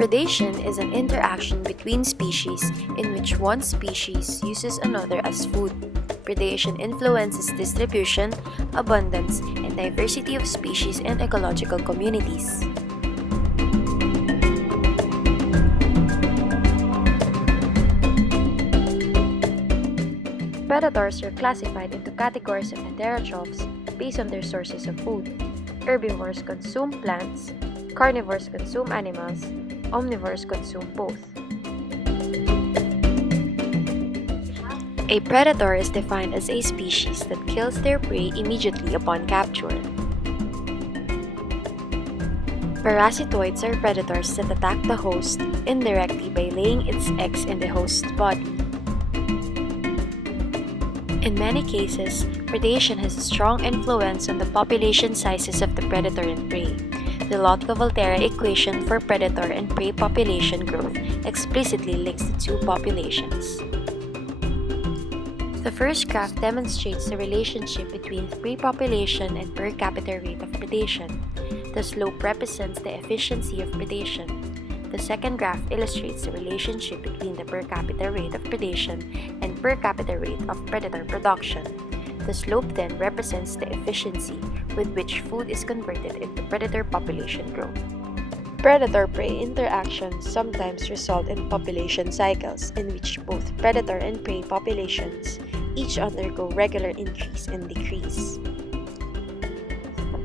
Predation is an interaction between species in which one species uses another as food. Predation influences distribution, abundance, and diversity of species and ecological communities. Predators are classified into categories of heterotrophs based on their sources of food. Herbivores consume plants, carnivores consume animals, omnivores consume both. A predator is defined as a species that kills their prey immediately upon capture. Parasitoids are predators that attack the host indirectly by laying its eggs in the host's body. In many cases, predation has a strong influence on the population sizes of the predator and prey. The Lotka-Volterra equation for predator and prey population growth explicitly links the two populations. The first graph demonstrates the relationship between prey population and per capita rate of predation. The slope represents the efficiency of predation. The second graph illustrates the relationship between the per capita rate of predation and per capita rate of predator production. The slope then represents the efficiency with which food is converted into predator population growth. Predator-prey interactions sometimes result in population cycles in which both predator and prey populations each undergo regular increase and decrease.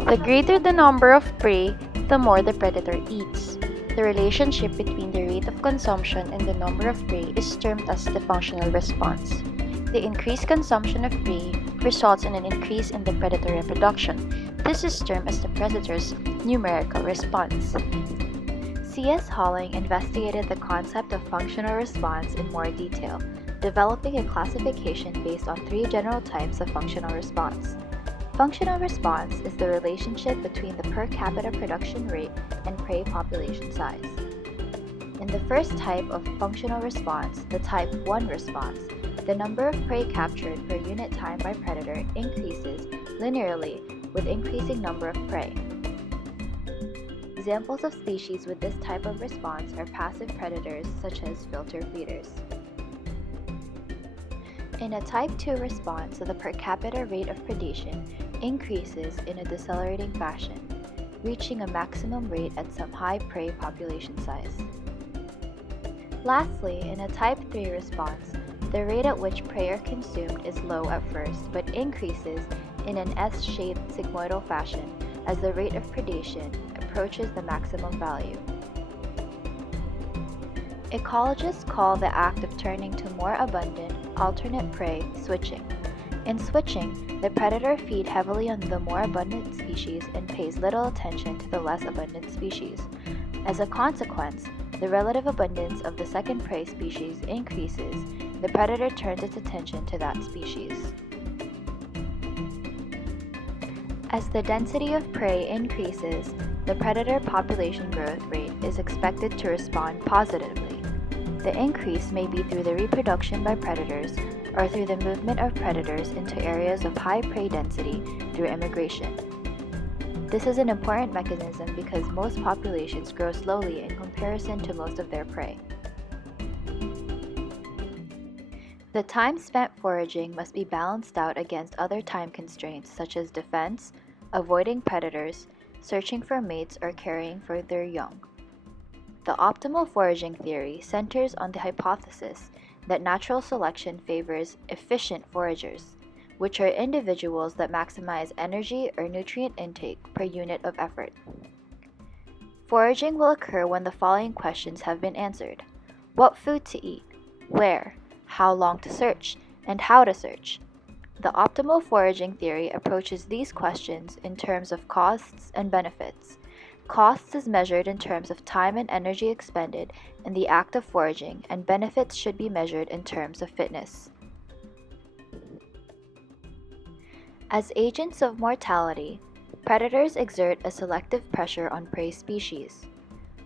The greater the number of prey, the more the predator eats. The relationship between the rate of consumption and the number of prey is termed as the functional response. The increased consumption of prey results in an increase in the predator reproduction. This is termed as the predator's numerical response. C.S. Holling investigated the concept of functional response in more detail, developing a classification based on three general types of functional response. Functional response is the relationship between the per capita production rate and prey population size. In the first type of functional response, the type 1 response, the number of prey captured per unit time by predator increases linearly with increasing number of prey. Examples of species with this type of response are passive predators such as filter feeders. In a type 2 response, the per capita rate of predation increases in a decelerating fashion, reaching a maximum rate at some high prey population size. Lastly, in a type 3 response, the rate at which prey are consumed is low at first, but increases in an S-shaped sigmoidal fashion as the rate of predation approaches the maximum value. Ecologists call the act of turning to more abundant, alternate prey switching. In switching, the predator feeds heavily on the more abundant species and pays little attention to the less abundant species. As a consequence, the relative abundance of the second prey species increases. The predator turns its attention to that species. As the density of prey increases, the predator population growth rate is expected to respond positively. The increase may be through the reproduction by predators or through the movement of predators into areas of high prey density through immigration. This is an important mechanism because most populations grow slowly in comparison to most of their prey. The time spent foraging must be balanced out against other time constraints such as defense, avoiding predators, searching for mates, or caring for their young. The optimal foraging theory centers on the hypothesis that natural selection favors efficient foragers, which are individuals that maximize energy or nutrient intake per unit of effort. Foraging will occur when the following questions have been answered: what food to eat, where, how long to search, and how to search. The optimal foraging theory approaches these questions in terms of costs and benefits. Costs is measured in terms of time and energy expended in the act of foraging, and benefits should be measured in terms of fitness. As agents of mortality, predators exert a selective pressure on prey species.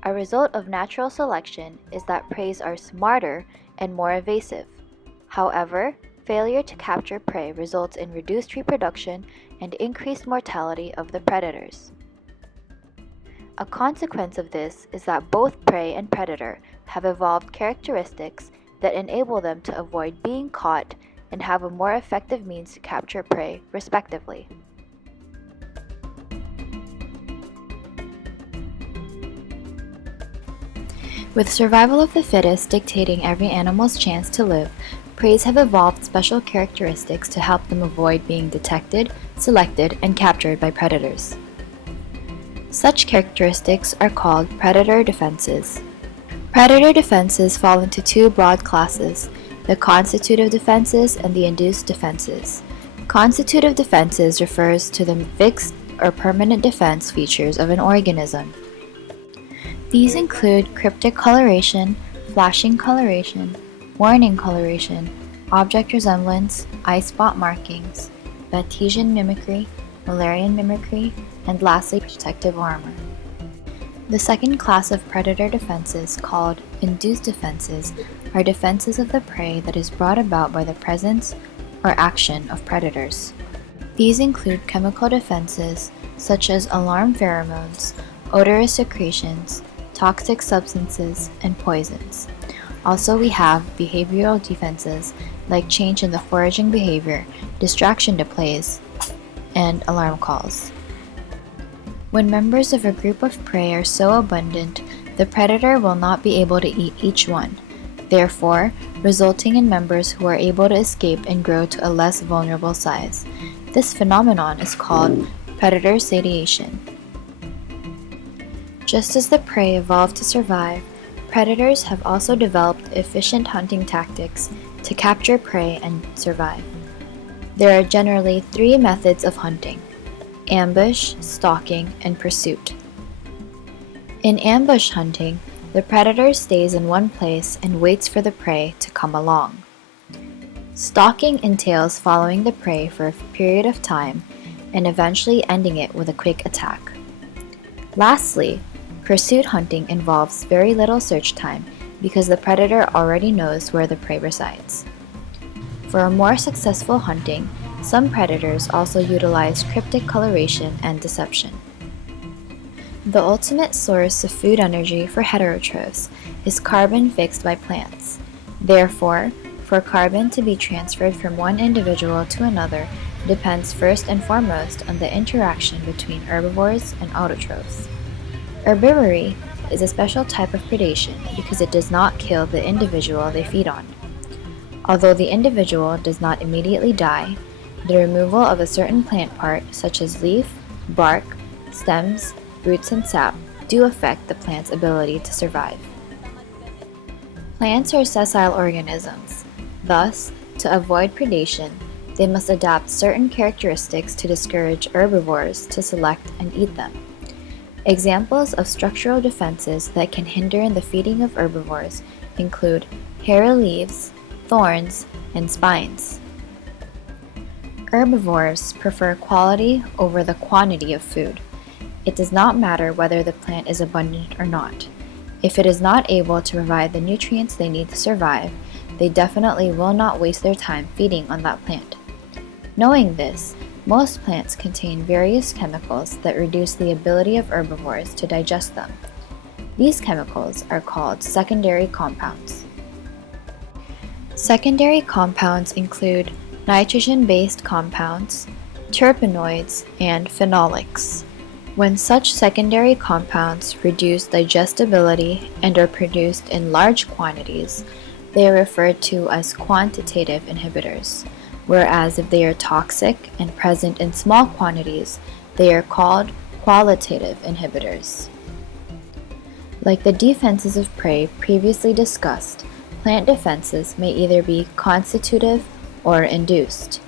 A result of natural selection is that prey are smarter and more evasive. However, failure to capture prey results in reduced reproduction and increased mortality of the predators. A consequence of this is that both prey and predator have evolved characteristics that enable them to avoid being caught and have a more effective means to capture prey, respectively. With survival of the fittest dictating every animal's chance to live, preys have evolved special characteristics to help them avoid being detected, selected, and captured by predators. Such characteristics are called predator defenses. Predator defenses fall into two broad classes: the constitutive defenses and the induced defenses. Constitutive defenses refers to the fixed or permanent defense features of an organism. These include cryptic coloration, flashing coloration, warning coloration, object resemblance, eye spot markings, Batesian mimicry, Müllerian mimicry, and lastly, protective armor. The second class of predator defenses, called induced defenses, are defenses of the prey that is brought about by the presence or action of predators. These include chemical defenses such as alarm pheromones, odorous secretions, toxic substances, and poisons. Also, we have behavioral defenses like change in the foraging behavior, distraction to plays, and alarm calls. When members of a group of prey are so abundant, the predator will not be able to eat each one, therefore resulting in members who are able to escape and grow to a less vulnerable size. This phenomenon is called predator satiation. Just as the prey evolved to survive, predators have also developed efficient hunting tactics to capture prey and survive. There are generally three methods of hunting: ambush, stalking, and pursuit. In ambush hunting, the predator stays in one place and waits for the prey to come along. Stalking entails following the prey for a period of time and eventually ending it with a quick attack. Lastly, pursuit hunting involves very little search time because the predator already knows where the prey resides. For a more successful hunting, some predators also utilize cryptic coloration and deception. The ultimate source of food energy for heterotrophs is carbon fixed by plants. Therefore, for carbon to be transferred from one individual to another depends first and foremost on the interaction between herbivores and autotrophs. Herbivory is a special type of predation because it does not kill the individual they feed on. Although the individual does not immediately die, the removal of a certain plant part, such as leaf, bark, stems, roots, and sap, do affect the plant's ability to survive. Plants are sessile organisms. Thus, to avoid predation, they must adapt certain characteristics to discourage herbivores to select and eat them. Examples of structural defenses that can hinder the feeding of herbivores include hairy leaves, thorns, and spines. Herbivores prefer quality over the quantity of food. It does not matter whether the plant is abundant or not. If it is not able to provide the nutrients they need to survive, they definitely will not waste their time feeding on that plant. Knowing this, most plants contain various chemicals that reduce the ability of herbivores to digest them. These chemicals are called secondary compounds. Secondary compounds include nitrogen-based compounds, terpenoids, and phenolics. When such secondary compounds reduce digestibility and are produced in large quantities, they are referred to as quantitative inhibitors, whereas if they are toxic and present in small quantities, they are called qualitative inhibitors. Like the defenses of prey previously discussed, plant defenses may either be constitutive or induced.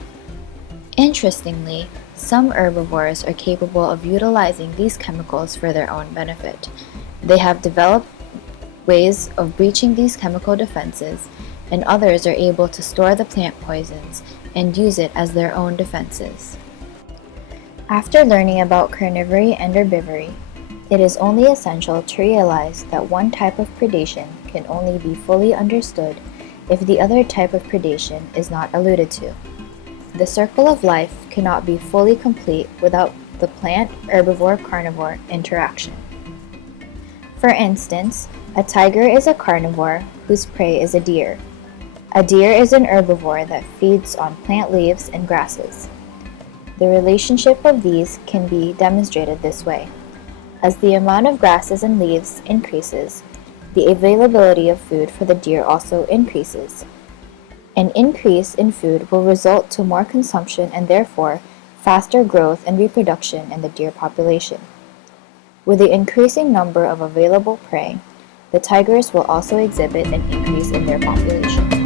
Interestingly, Some herbivores are capable of utilizing these chemicals for their own benefit. They have developed ways of breaching these chemical defenses, and others are able to store the plant poisons and use it as their own defenses. After learning about carnivory and herbivory, it is only essential to realize that one type of predation can only be fully understood if the other type of predation is not alluded to. The circle of life cannot be fully complete without the plant herbivore-carnivore interaction. For instance, a tiger is a carnivore whose prey is a deer. A deer is an herbivore that feeds on plant leaves and grasses. The relationship of these can be demonstrated this way. As the amount of grasses and leaves increases, the availability of food for the deer also increases. An increase in food will result to more consumption and therefore faster growth and reproduction in the deer population. With the increasing number of available prey, the tigers will also exhibit an increase in their population.